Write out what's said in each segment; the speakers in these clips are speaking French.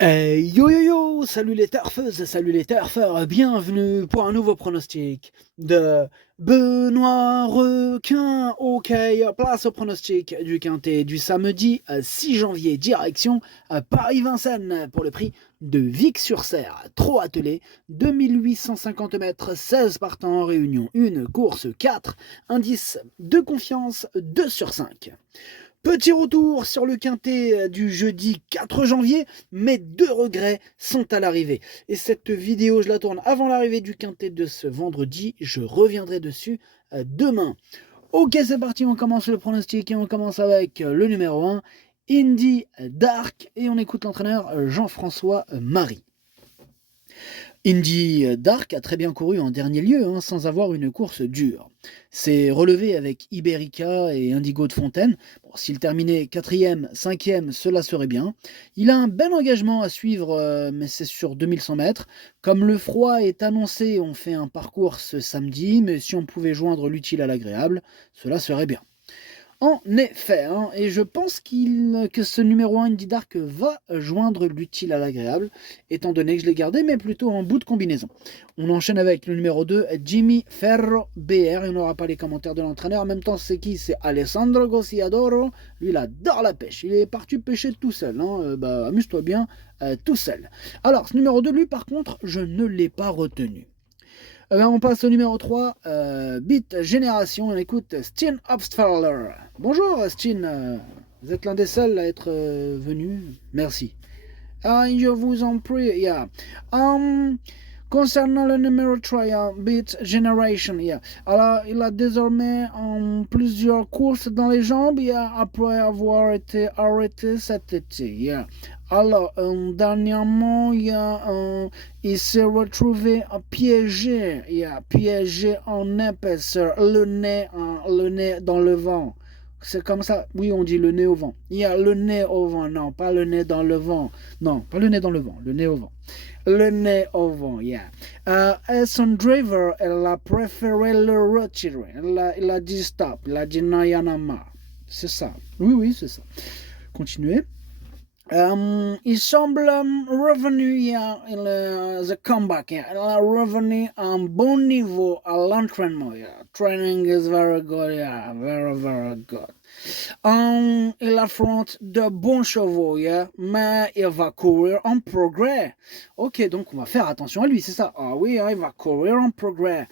Yo yo yo, salut les turfeuses, salut les turfeurs, bienvenue pour un nouveau pronostic de Benoît Requin. Ok, place au pronostic du quintet du samedi 6 janvier, direction Paris-Vincennes pour le prix de Vic-sur-Serre. Trop attelé, 2850 mètres, 16 partants en réunion, une course 4, indice de confiance 2 sur 5. Petit retour sur le quintet du jeudi 4 janvier, mais deux regrets sont à l'arrivée. Et cette vidéo, je la tourne avant l'arrivée du quintet de ce vendredi. Je reviendrai dessus demain. Ok, c'est parti, on commence le pronostic et on commence avec le numéro 1, Indy Dark. Et on écoute l'entraîneur Jean-François Marie. Indy Dark a très bien couru en dernier lieu, sans avoir une course dure. C'est relevé avec Iberica et Indigo de Fontaine. Bon, s'il terminait 4e, 5e, cela serait bien. Il a un bel engagement à suivre, mais c'est sur 2100 mètres. Comme le froid est annoncé, on fait un parcours ce samedi, mais si on pouvait joindre l'utile à l'agréable, cela serait bien. En effet, et je pense que ce numéro 1 Indy Dark va joindre l'utile à l'agréable, étant donné que je l'ai gardé, mais plutôt en bout de combinaison. On enchaîne avec le numéro 2, Jimmy Ferro BR, il n'aura pas les commentaires de l'entraîneur. En même temps, c'est qui? C'est Alessandro Gossiadoro, lui il adore la pêche, il est parti pêcher tout seul, amuse-toi bien, tout seul. Alors, ce numéro 2, lui par contre, je ne l'ai pas retenu. On passe au numéro 3, Beat Génération, on écoute Steen Obstfaller. Bonjour Steen, vous êtes l'un des seuls à être venu, merci. Je vous en prie, yeah. Concernant le numéro 3, Beat Generation, yeah. Alors, il a désormais plusieurs courses dans les jambes, après avoir été arrêté cet été, yeah. Alors, dernièrement, il s'est retrouvé piégé, piégé en épaisseur, le nez dans le vent. C'est comme ça. Oui, on dit le nez au vent. Il y a le nez au vent. Non, pas le nez dans le vent. Non, pas le nez dans le vent. Le nez au vent. Le nez au vent, yeah. Et son driver, elle a préféré le retirer. Il a dit stop. Il a dit non, il y en a marre. C'est ça. Oui, oui, c'est ça. Continuez. Il semble revenu, the comeback, il est revenu à un bon niveau à l'entraînement. Training is very good, very, very good. Il affronte de bons chevaux, mais il va courir en progrès. Ok, donc on va faire attention à lui, c'est ça? Ah oui, il va courir en progrès.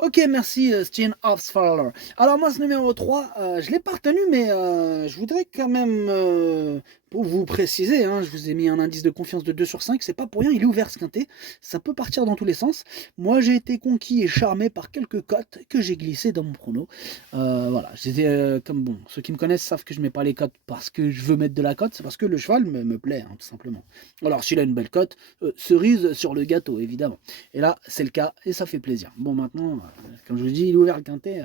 Ok, merci Steen Hofsfaller. Alors moi, ce numéro 3, je l'ai pas retenu, mais je voudrais quand même, pour vous préciser, je vous ai mis un indice de confiance de 2 sur 5, c'est pas pour rien, il est ouvert ce quintet, ça peut partir dans tous les sens. Moi, j'ai été conquis et charmé par quelques cotes que j'ai glissées dans mon prono. Voilà, j'étais comme bon, ceux qui me connaissent savent que je mets pas les cotes parce que je veux mettre de la cote, c'est parce que le cheval me plaît, tout simplement. Alors, s'il a une belle cote, cerise sur le gâteau, évidemment. Et là, c'est le cas et ça fait plaisir. Bon, maintenant, comme je vous dis, il est ouvert le quintet.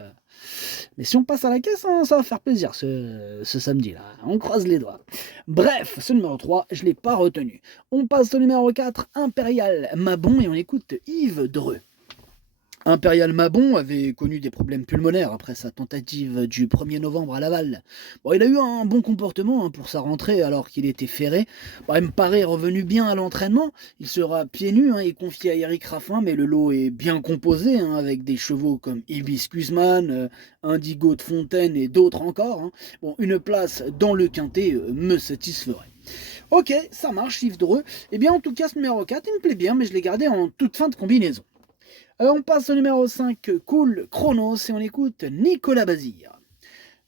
Mais si on passe à la caisse, ça va faire plaisir ce samedi-là. On croise les doigts. Bref, ce numéro 3, je ne l'ai pas retenu. On passe au numéro 4, Impérial Mabon, et on écoute Yves Dreux. Impérial Mabon avait connu des problèmes pulmonaires après sa tentative du 1er novembre à Laval. Bon, il a eu un bon comportement pour sa rentrée alors qu'il était ferré. Bon, il me paraît revenu bien à l'entraînement. Il sera pieds nus et confié à Eric Raffin, mais le lot est bien composé avec des chevaux comme Hibiscusman, Indigo de Fontaine et d'autres encore. Bon, une place dans le quintet me satisferait. Ok, ça marche, Yves Dreux. Eh bien, en tout cas, ce numéro 4, il me plaît bien, mais je l'ai gardé en toute fin de combinaison. On passe au numéro 5, Cool Chronos, et on écoute Nicolas Bazir.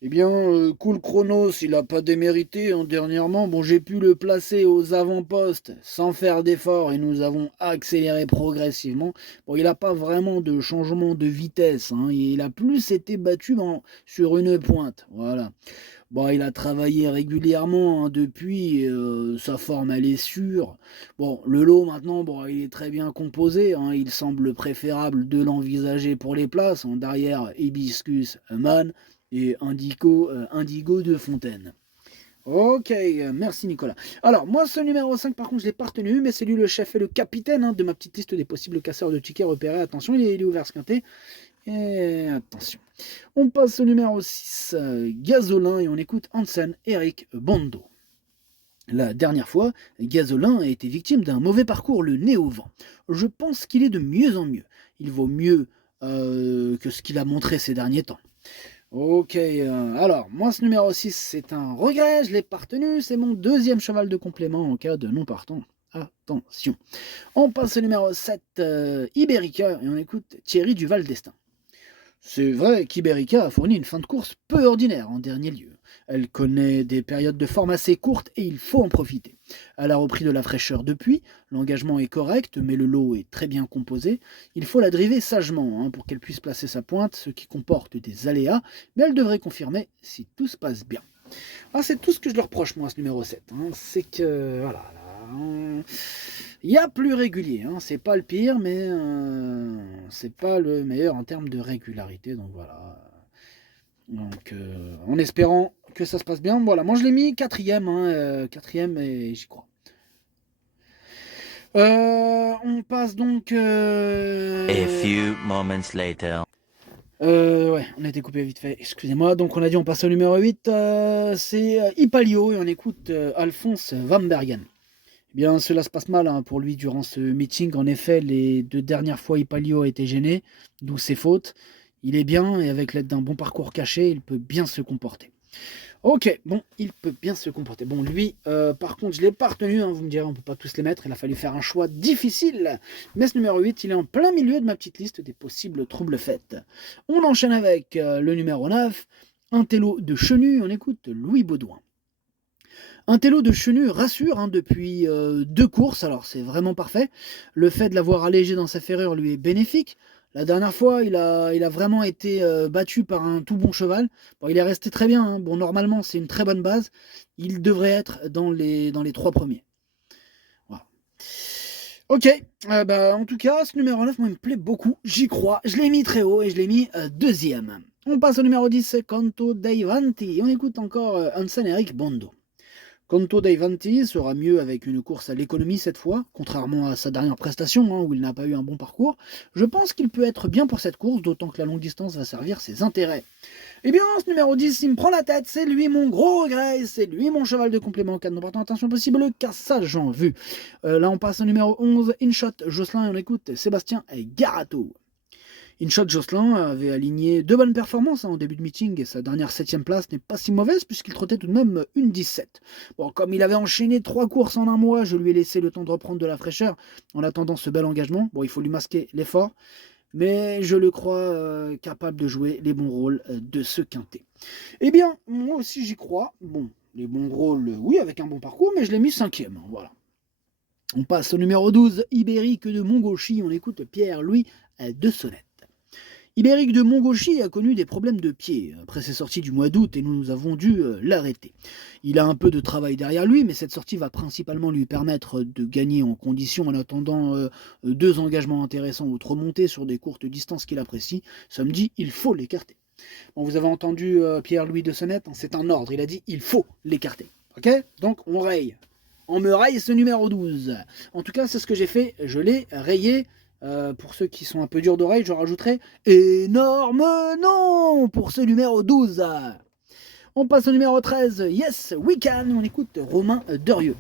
Eh bien, Cool Chronos, il n'a pas démérité dernièrement. Bon, j'ai pu le placer aux avant-postes sans faire d'effort et nous avons accéléré progressivement. Bon, il n'a pas vraiment de changement de vitesse. Il a plus été battu sur une pointe. Voilà. Bon, il a travaillé régulièrement depuis, sa forme elle est sûre. Bon, le lot maintenant, bon, il est très bien composé. Il semble préférable de l'envisager pour les places. Derrière, Hibiscus Man et Indigo de Fontaine. Ok, merci Nicolas. Alors, moi, ce numéro 5, par contre, je ne l'ai pas retenu, mais c'est lui le chef et le capitaine de ma petite liste des possibles casseurs de tickets repérés. Attention, il est ouvert ce quintet. Et attention. On passe au numéro 6, Gazolin, et on écoute Hansen Eric Bondo. La dernière fois, Gazolin a été victime d'un mauvais parcours, le nez au vent. Je pense qu'il est de mieux en mieux. Il vaut mieux que ce qu'il a montré ces derniers temps. Ok, alors, moi ce numéro 6, c'est un regret, je l'ai pas retenu, c'est mon deuxième cheval de complément en cas de non partant. Attention. On passe au numéro 7, Iberica, et on écoute Thierry Duval d'Estaing. C'est vrai qu'Iberica a fourni une fin de course peu ordinaire en dernier lieu. Elle connaît des périodes de forme assez courtes et il faut en profiter. Elle a repris de la fraîcheur depuis, l'engagement est correct mais le lot est très bien composé. Il faut la driver sagement pour qu'elle puisse placer sa pointe, ce qui comporte des aléas, mais elle devrait confirmer si tout se passe bien. Ah, c'est tout ce que je leur reproche moi à ce numéro 7. C'est que voilà, il y a plus régulier, c'est pas le pire, mais c'est pas le meilleur en termes de régularité. Donc voilà. Donc en espérant que ça se passe bien. Voilà, moi je l'ai mis quatrième, quatrième et j'y crois. On passe donc. A few moments later. Ouais, on a été coupé vite fait, excusez-moi. Donc on a dit on passe au numéro 8, c'est Ipalio et on écoute Alphonse Van Bergen. Eh bien, cela se passe mal pour lui durant ce meeting. En effet, les 2 dernières fois, Ipalio a été gêné, d'où ses fautes. Il est bien et avec l'aide d'un bon parcours caché, il peut bien se comporter. Ok, bon, il peut bien se comporter. Bon, lui, par contre, je ne l'ai pas retenu. Vous me direz, on ne peut pas tous les mettre. Il a fallu faire un choix difficile. Mais ce numéro 8, il est en plein milieu de ma petite liste des possibles troubles faits. On enchaîne avec le numéro 9, un télo de Chenu. On écoute Louis Baudouin. Un télo de Chenu rassure depuis 2 courses, alors c'est vraiment parfait. Le fait de l'avoir allégé dans sa ferrure lui est bénéfique. La dernière fois, il a vraiment été battu par un tout bon cheval. Bon, il est resté très bien. Bon, normalement, c'est une très bonne base. Il devrait être dans les 3 premiers. Voilà. Ok, en tout cas, ce numéro 9, moi, il me plaît beaucoup. J'y crois. Je l'ai mis très haut et je l'ai mis deuxième. On passe au numéro 10, Canto dei Vanti. On écoute encore Hansen Eric Bondo. Conto dei Vanti sera mieux avec une course à l'économie cette fois, contrairement à sa dernière prestation où il n'a pas eu un bon parcours. Je pense qu'il peut être bien pour cette course, d'autant que la longue distance va servir ses intérêts. Eh bien, ce numéro 10, il me prend la tête, c'est lui mon gros regret, c'est lui mon cheval de complément en cas de non attention possible, le cassage en vue. Là, on passe au numéro 11, InShot Jocelyn, et on écoute Sébastien Garato. InShot Jocelyn avait aligné 2 bonnes performances en début de meeting et sa dernière 7ème place n'est pas si mauvaise puisqu'il trottait tout de même une 17. Bon, comme il avait enchaîné 3 courses en un mois, je lui ai laissé le temps de reprendre de la fraîcheur en attendant ce bel engagement. Bon, il faut lui masquer l'effort, mais je le crois capable de jouer les bons rôles de ce quintet. Eh bien, moi aussi j'y crois. Bon, les bons rôles, oui, avec un bon parcours, mais je l'ai mis 5ème, voilà. On passe au numéro 12, Ibérique de Montgauchy, on écoute Pierre-Louis de Sonnette. Ibérique de Montgauchy a connu des problèmes de pied après ses sorties du mois d'août et nous avons dû l'arrêter. Il a un peu de travail derrière lui, mais cette sortie va principalement lui permettre de gagner en condition en attendant 2 engagements intéressants ou 3 montées sur des courtes distances qu'il apprécie. Samedi, il faut l'écarter. Bon, vous avez entendu Pierre-Louis de Sonnette, c'est un ordre, il a dit il faut l'écarter. Ok? Donc on raye. On me raye ce numéro 12. En tout cas, c'est ce que j'ai fait, je l'ai rayé. Pour ceux qui sont un peu durs d'oreille, je rajouterai énorme non pour ce numéro 12. On passe au numéro 13, Yes We Can, on écoute Romain Derieux.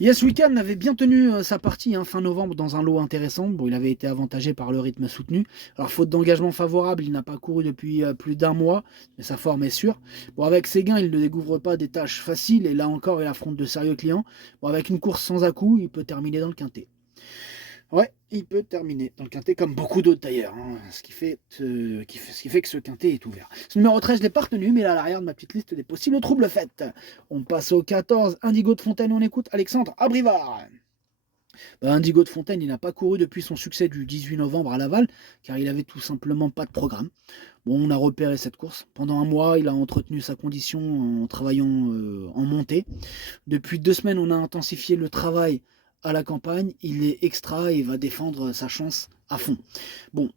Yes We Can avait bien tenu sa partie fin novembre dans un lot intéressant. Bon, il avait été avantagé par le rythme soutenu. Alors, faute d'engagement favorable, il n'a pas couru depuis plus d'1 mois, mais sa forme est sûre. Bon, avec ses gains, il ne découvre pas des tâches faciles et là encore, il affronte de sérieux clients. Bon, avec une course sans à-coups, il peut terminer dans le quintet. Ouais, il peut terminer dans le quintet comme beaucoup d'autres d'ailleurs, ce qui fait que ce quintet est ouvert. Ce numéro 13, je ne l'ai pas retenu, mais il est à l'arrière de ma petite liste des possibles troubles faits. On passe au 14, Indigo de Fontaine, on écoute Alexandre Abrivard. Indigo de Fontaine, il n'a pas couru depuis son succès du 18 novembre à Laval, car il avait tout simplement pas de programme. Bon, on a repéré cette course. Pendant un mois, il a entretenu sa condition en travaillant en montée. Depuis 2 semaines, on a intensifié le travail à la campagne, il est extra et il va défendre sa chance à fond. Bon,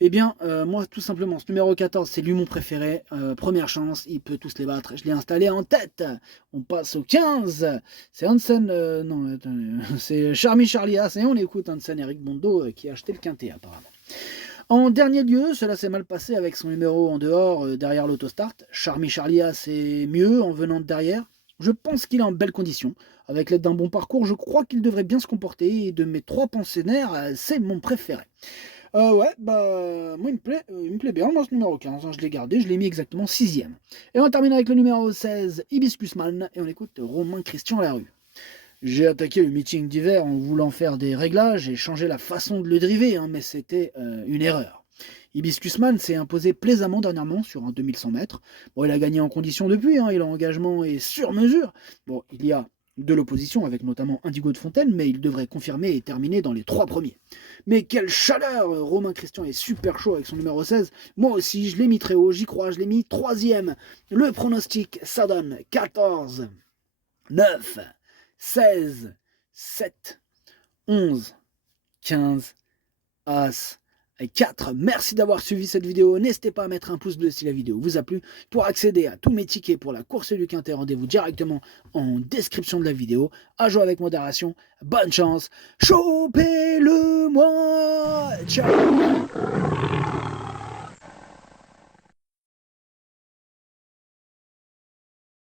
eh bien, moi, tout simplement, ce numéro 14, c'est lui mon préféré. Première chance, il peut tous les battre. Je l'ai installé en tête. On passe au 15. C'est Hansen, c'est Charmy Charlias et on écoute Hansen Eric Bondo qui a acheté le quintet apparemment. En dernier lieu, cela s'est mal passé avec son numéro en dehors, derrière l'autostart. Charmy Charlias est mieux en venant de derrière. Je pense qu'il est en belle condition. Avec l'aide d'un bon parcours, je crois qu'il devrait bien se comporter. Et de mes 3 pensionnaires, c'est mon préféré. Ouais, bah, moi, il me plaît bien, moi, ce numéro 15. Hein, je l'ai gardé, je l'ai mis exactement 6e. Et on termine avec le numéro 16, Hibiscusman. Et on écoute Romain Christian Larue. J'ai attaqué le meeting d'hiver en voulant faire des réglages et changer la façon de le driver, hein, mais c'était une erreur. Hibiscusman s'est imposé plaisamment dernièrement sur un 2100 mètres. Bon, il a gagné en condition depuis, hein, il a engagement et sur mesure. Bon, il y a de l'opposition avec notamment Indigo de Fontaine, mais il devrait confirmer et terminer dans les 3 premiers. Mais quelle chaleur! Romain Christian est super chaud avec son numéro 16. Moi aussi, je l'ai mis très haut, j'y crois, je l'ai mis 3e. Le pronostic, ça donne 14, 9, 16, 7, 11, 15, As, 4. Merci d'avoir suivi cette vidéo. N'hésitez pas à mettre un pouce bleu si la vidéo vous a plu. Pour accéder à tous mes tickets pour la course du Quintet, rendez-vous directement en description de la vidéo. À jouer avec modération. Bonne chance. Chopez-le moi. Ciao.